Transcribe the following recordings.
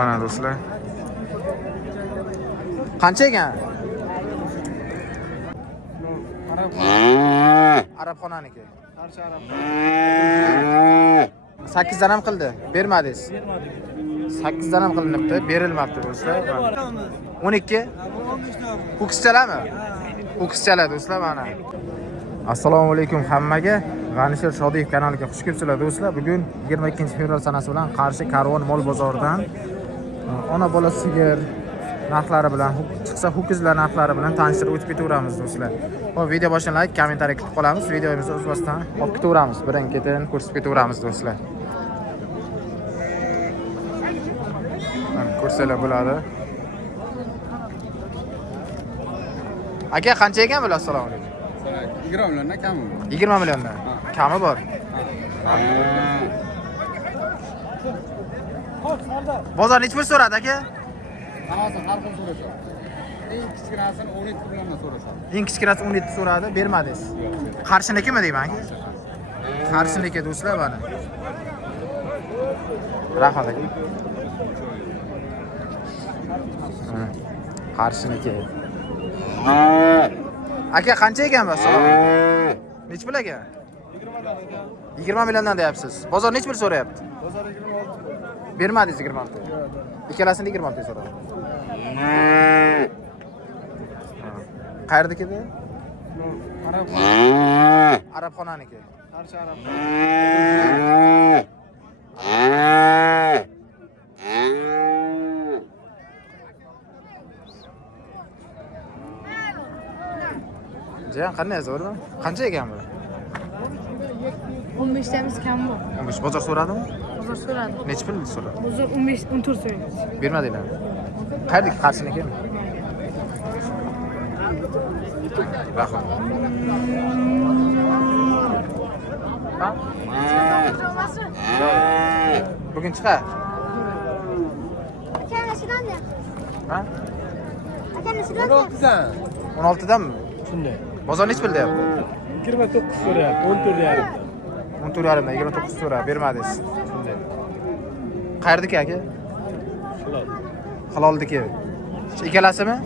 Ana do'stlar. Qancha ekan? Arabxonaniki. Qarshi arab. 8 dan ham qildi. Bermadingiz. 8 dan ham qilinibdi, berilmabdi do'stlar. 12. Ho'kizchalami? Ho'kizchalar do'stlar mana. Assalomu alaykum hammaga. G'anishir Shodiyev kanaliga xush kelibsizlar do'stlar. Bugun 22-fevral sanasi bilan Qarshi Karvon mol bozoridan ona bola sigir narxlari bilan, chiqsa ho'kizlar narxlari bilan tanishtirib o'tib ketaveramiz do'stlar. Xo'p, video boshidan like, kommentariy qilib qolamiz. Videomizni o'zbekiston olib ketaveramiz. Birin-ketin ko'rsatib ketaveramiz do'stlar. Mana ko'rsalar bo'ladi. Aka, qancha ekan bular? Assalomu alaykum. 20 milliondan kami. 20 milliondan. Kami bor. Bozor nech pul so'radi aka? Hammasi har xil so'rashadi. Eng kichkinasini 17 milliondan so'rashadi. Eng kichkinasi 17 so'radi, bermadingiz. Qarshinikimi deyman aka? Qarshiniki do'stlar mana. Rahmat aka. Qarshiniki. Aka, qancha ekan bu? Salom. Nech pul aka? 20 milliondan deyapsiz. Bozor nech pul so'rayapti? Bozor 26. Bermadingiz 26. Ikkalasini 26 so'radi. Qayerdiki bu? Arab. Arabxonaniki. Qarshi arab. Jiyan qanday zo'rmi? Qancha ekan bu? 15 tamiz kam bor. 15 bozor so'radimi? Bozor so'radi. Nech pul so'radi? Bozor 15 14 so'radi. Bermadinglar. Qayerdiki qarshinikimi? Rahmat. Ha? Bugün çıkar. Ha? 16'dan mı? Shunday. Bozor nech pul deyapti? 29 so'rayapti, 14.5. 14.5dan 29 so'ra, bermadingiz. Shunday. Qayerdiki aka? Shular. Haloldiki. Ikkalasimi?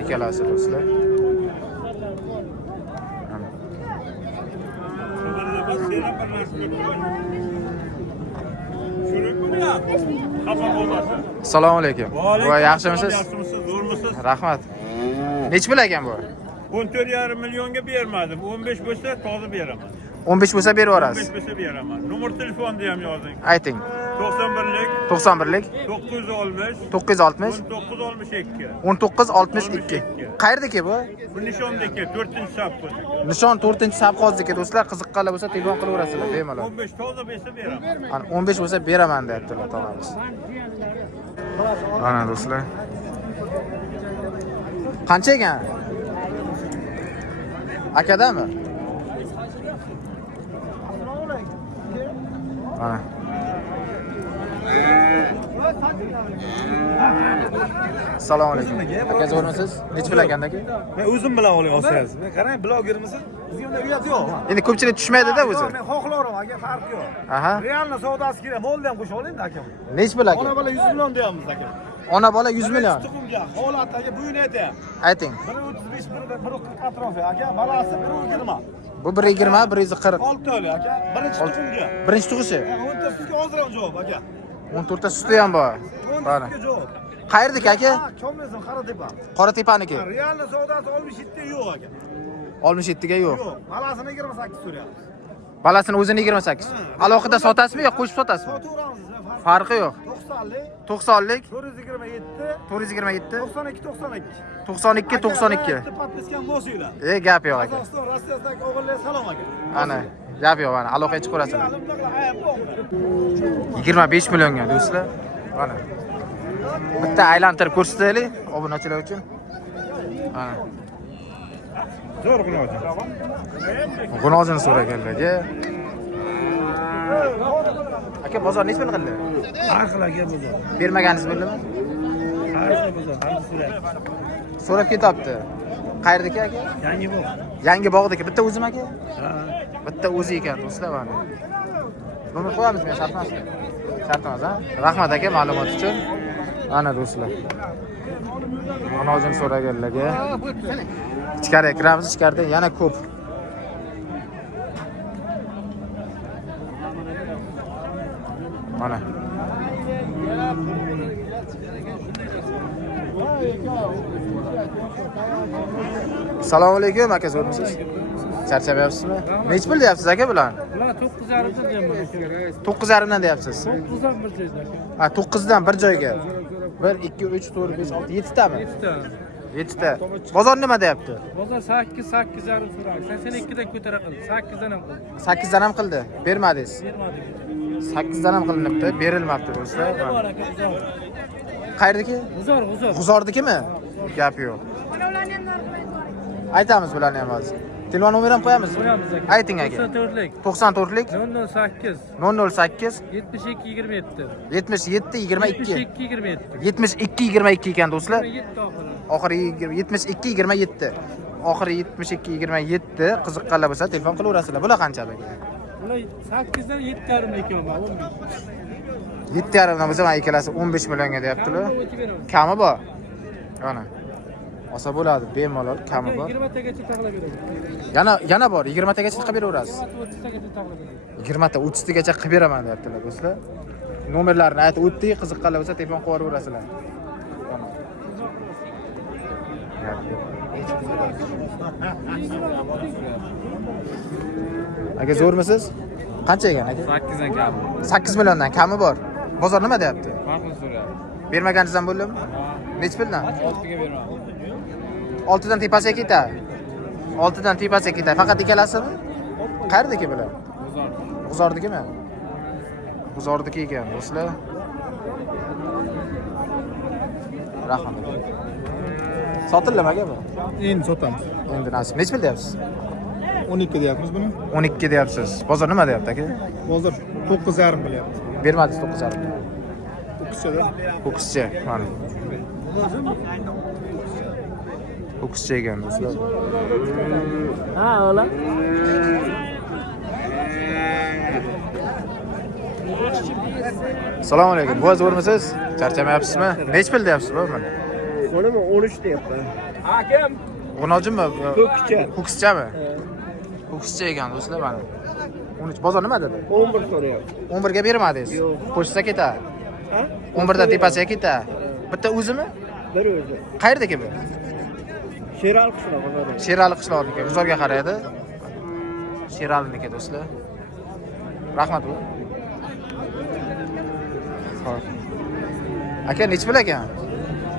Ikkalasi do'stlar. Assalomu alaykum. Voy, yaxshimisiz? Zo'rmisiz? Rahmat. Nech pul ekan bu? 14,5 millionga bermadim. 15 bo'lsa toza beraman. 15 bo'lsa berib yuborasiz. 15 bo'lsa beraman. Nomer telefonni ham yozing. Ayting. 91lik 91lik 960 960 1962. 1962. Qayerdiki bu? Bu nishondagi 4-sapqoz. Nishon 4-sapqozniki do'stlar, qiziqqanlar bo'lsa telefon qilaverasizlar bemalol. 15 toza bersa beraman. Ana 15 bo'lsa beraman deyaptilar tog'amiz. Ana do'stlar. Qancha ekan? Akadami? Ana. Assalomu alaykum. Aka, zo'rmisiz? Nech pul ekandaki? Men o'zim bilan oling olsangiz. Men qarang, blogermisiz? Bizga unda uyat yo'q. Endi ko'pchilik tushmaydi-da o'zi. Men xohlaveraman aka, farq yo'q. Aha. Realni savdosi kerak. Molni ham qo'shib oling-da aka. Nech pul aka? Ona bola 100 million deyapmiz aka. Ona bola 100 million. Tuxumga holat aka, buyini aytayapti. Ayting. 1.35, 1.40 atrofi aka. Balasi 1.20. Bu 120, 140. 6 oylik aka. Birinchi tuxumga. Birinchi tug'ishi. 10 sizga hozir ham javob aka. 14 ta suti ham bor. 10 Mana. sizga javob. Qayerdiki aka? Ha, Komlezim Qoratepa. Qoratepaniki. Realni savdosi 67 yo'q aka. 67 ga yo'q. Yo'q. Balasini 28 so'rayapmiz. Balasini o'zini 28. Alohida sotasizmi yo qo'shib sotasizmi? Sotaveramiz. Farqi yo'q. 90lik 90lik 427 427 92 92 92. Patliskan bo'lsanglar. Gap yo'q aka. Qozog'iston Rossiyasidagi o'g'illar salom aka. Ana, gap yo'q ana, aloqa chiqib ko'rasizlar. 25 millionga do'stlar. Mana. Bitta aylantirib ko'rsataylik obunachilar uchun. Mana. Zo'r g'unojin. G'unojini so'raganlarga. Aka, bozor nech pul qildi? Har xil aka bozor. Bermaganingiz bo'ldimi? Har xil bozor, har so'rayapti. So'rab ketyapti. Qayerdiki aka? Yangi bog'. Yangi bog'dagi bitta o'zim aka? Ha. Bitta o'zi ekan do'stlar mana. Nomer qo'yamiz men shartmasmi? Shartimiz, ha? Rahmat aka ma'lumot uchun. Ana do'stlar. Onozim so'raganlarga. Ichkariga kiramiz, ichkarida yana ko'p. Mana. Assalomu alaykum aka, zo'rmisiz? Charchamayapsizmi? Nech pul deyapsiz aka bularni? Bular 9,5 deyapman. 9,5 dan deyapsiz. 9dan bir joyda. Ha, 9 dan bir joyga. 1 2 3 4 5 6 7 tami? 7 ta. Bozor nima deyapti? Bozor 8, 8,5 so'rang. 82 dan ko'tara qildi. 8 dan ham qildi. 8 dan ham qildi. Bermadingiz. Bermadik. 8 dan ham qilinibdi, berilmabdi do'stlar. Bor aka, buzor. Qayerdiki? Buzor. G'uzordikimi? Gap yo'q. Aytamiz bularni ham hozir. Telefon nomer ham qo'yamiz. Qo'yamiz aka. Ayting aka. 94lik 94lik 008 008 72 27 77 22 72 27 72 22 ekan do'stlar. 7 oxiri. Oxiri 72 27. Oxiri 72 27. Qiziqqanlar bo'lsa telefon qilaverasizlar. Bular qancha aka? Ular 8 dan 7,5 ekan bor. 7,5 dan bo'lsa mana ikkalasi 15 millionga deyaptilar. Kami bor. Mana. Olsa bo'ladi, bemalol kami bor. 20 tagacha taqlab beraman. Yana bor, 20 tagacha qilib beraverasiz. 30 tagacha taqlab beraman. 20 ta 30 tagacha qilib beraman deyaptilar do'stlar. Nomerlarini aytib o'tdik, qiziqqanlar bo'lsa telefon qilib yuborasizlar. Aka zo'rmisiz? Qancha ekan aka? 8 dan kam. 8 milliondan kami bor. Bozor nima deyapti? Farqini so'rayapti. Bermaganingizdan bo'ldimi? Nech puldan? 6 ga beraman. 6 dan tepasiga ketadi. 6 dan tepasiga ketadi. Faqat ikkalasimi? Qayerdaki bular? G'uzordikimi? G'uzordiki ekan do'stlar. Rahmat. Sotildimi aka bu? Endi sotamiz. Endi nasib. Nech pul deyapsiz? 12 deyapmiz buni. 12 deyapsiz. Bozor nima deyapti aka? Hozir 9,5 bo'lyapti. Bermadingiz 9,5. O'qishchada. Ho'kizcha, mana. Ho'kizcha ekan do'stlar. Ha, ola. Assalomu alaykum. Bu zo'rmisiz? Charchamayapsizmi? Nech pul deyapsiz bu mana? Mana 13 deyapman. Akam G'unojimi? Ho'kizcha. Ho'kizchami? Ho'kizcha ekan do'stlar mana. 13 bozor nima dedi? 11 so'rayapti. 11 ga bermadingiz. Qo'shsa ketadi. Ha? 11 dan tepasiga ketadi. Bitta o'zimi? Bir o'zi. Qayerdaki bu? Sherali qishloq bozori. Sherali qishlog'iniki. G'uzorga qaraydi. Sheraliniki do'stlar. Rahmat bu. Xo'p. Aka nech pul ekan?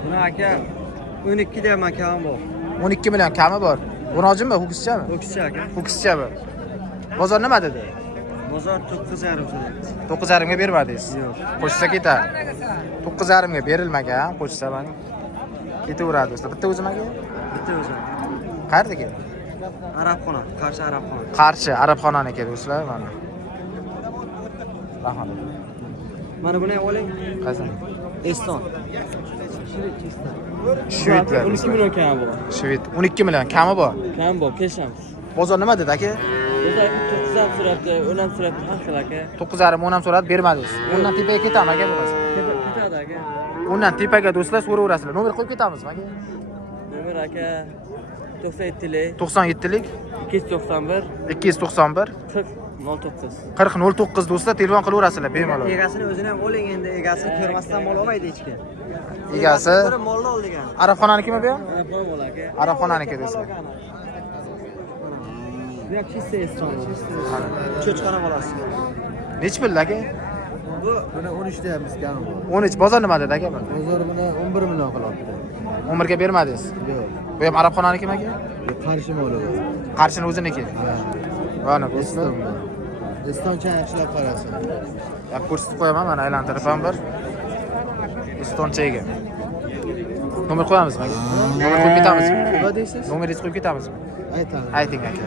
Buni aka 12 deyapman kam bor. 12 million kami bor. G'unojimi? Ho'kizchami? Ho'kizcha aka. Ho'kizcha bu. Bozor nima dedi? Bozor 9,5 so'rayapti. 9,5 ga bermadingiz. Yo'q. Qo'shsa ketadi. 9,5 ga berilmagan, qo'shsa mana. Ketaveradi do'stlar. Bitta o'zim aka. Bitta o'zi. Qayerdaki? Arabxona, Qarshi Arabxona. Qarshi Arabxonaniki do'stlar mana. Rahmat. Mana buni ham oling. Qaysi? Eston. Shved. 12 million kam bor. Shved. 12 million kami bor. Kam bor, keshamiz. Bozor nima dedi aka? O'zi 9 so'rayapti, 10 so'rayapti, har xil aka. 9,5 10 ham so'radi, bermadingiz. Undan tepaga ketamiz aka bo'lmasa. Ketadi aka. Undan tepaga do'stlar so'raverasizlar. Nomer qo'yib ketamizmi aka? Nomer aka 97lik 97lik 291 291 40 09. 4009 do'stlar telefon qilaverasizlar bemalol. Egasini o'zini ham oling endi, egasini ko'rmasdan mol olmaydi hech kim. Egasi molni ol degan. Arabxonanikimi bu ham? Arabxona bol aka. Arabxonaniki do'stlar. Bu yoq chista eston. Cho'chqani bolasi. Nech pul aka? Bu Buni 13 deyapmiz kam. 13 bozor nima dedi aka? Bozor buni 11 million qilyapti. 11 ga bermadingiz. Yo'q. Bu ham Arabxonanikimi aka? Qarshi moli bu. Qarshini o'ziniki. Mana do'stlar. Estoncha yaxshilab qarasin. Gap ko'rsatib qo'yaman, mana aylantirib ham bir. Estoncha ekan. Nomer qo'yamizmi aka? Nomer qo'yib ketamizmi? Nima deysiz? Nomeringizni qo'yib ketamizmi? Aytamiz. Ayting aka.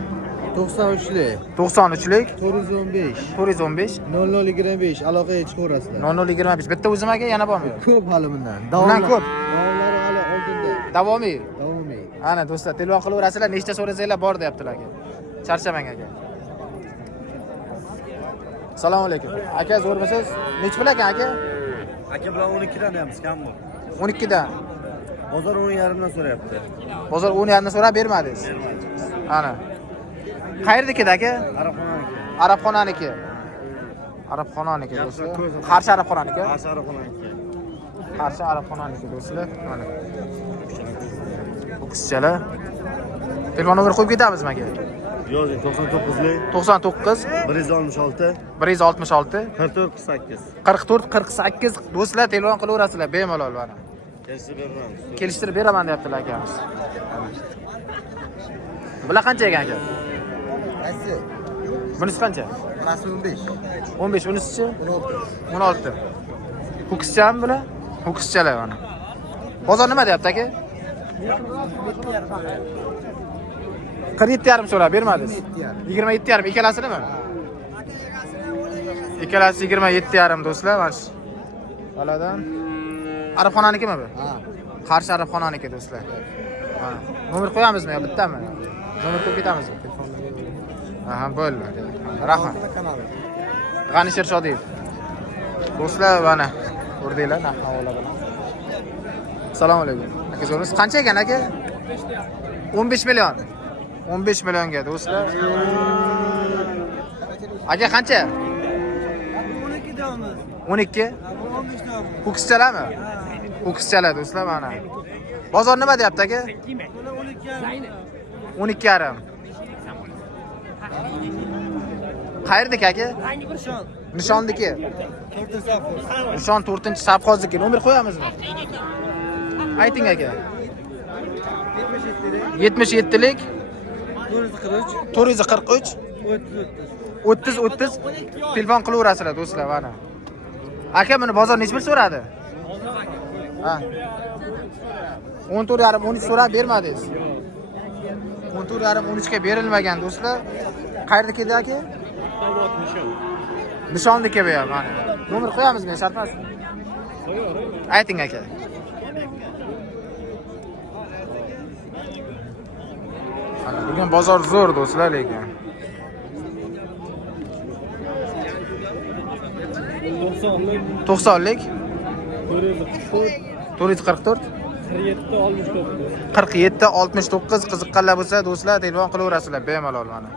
93lik 93lik 415 415 0025 aloqaga chiqaverasizlar. 0025 bitta o'zim aka yana bormi? Ko'p hali bundan. Bundan ko'p. Davomlari hali oldinda. Davomiy. Davomiy. Ana do'stlar, telefon qilaverasizlar, nechta so'rasanglar bor deyaptilar aka. Charchamang aka. Assalomu alaykum. Aka zo'rmisiz? Nech pul ekan aka? Aka bilan 12 dan ham kam bor. 12 dan. Bozor 10.5 dan so'rayapti. Bozor 10.5 dan so'rab bermadingiz. Ana. Qayerdikida aka? Arabxonaniki. Arabxonaniki. Arabxonaniki do'stlar. Qarshi Arabxonaniki. Qarshi Arabxonaniki. Qarshi Arabxonaniki do'stlar. Mana. Bu qizchalar. Telefon nomer qo'yib ketamizmi aka? Yozing 99lik 99 166 166 44 48. 44 48 do'stlar telefon qilaverasizlar bemalol mana. Kelishib beramiz. Kelishtirib beraman deyaptilar akamiz. Bular qancha ekan aka? Qaysi? Bunisi qancha? Bunisi 15. 15, bunisi 16. 16. Ho'kizchami bular? Ho'kizchalar mana. Bozor nima deyapti aka? 47,5 so'rab bermadingiz. 27,5 ikkalasini? Ikkalasi 27,5 do'stlar mana shu. Baladan Arabxonanikimi bu? Ha. Qarshi Arabxonaniki do'stlar. Ha. Nomer qo'yamizmi yo bittami? Nomer qo'yib ketamizmi? Aha, bo'ldi. Rahmat. G'ani Shershodiyev. Do'stlar mana ko'rdinglar nahvolar bilan. Assalomu alaykum. Aka so'ramiz qancha ekan aka? 15 million. 15 millionga do'stlar. Aka qancha? 12 damiz. 12. 15 damiz. Ho'kizchalarmi? Ho'kizchalar do'stlar mana. Bozor nima deyapti aka? 12,5. Qayerdiki aka? Nishondiki. Nishon 4-Savxozniki. Nomer qo'yamizmi? Ayting aka. 77lik 443 30 telefon qilaverasizlar do'stlar mana. Aka buni bozor nech pul so'radi? Ha. 14,5 13 so'rab bermadingiz. 14,5 13 ga berilmagan do'stlar. Qayerdiki aka? Nishondiki bu ham mana. Nomer qo'yamizmi, shart emas? Ayting aka. Bugun bozor zo'r do'stlar lekin. 90lik 444 47 69 qiziqqanlar bo'lsa do'stlar telefon qilaverasizlar bemalol mana.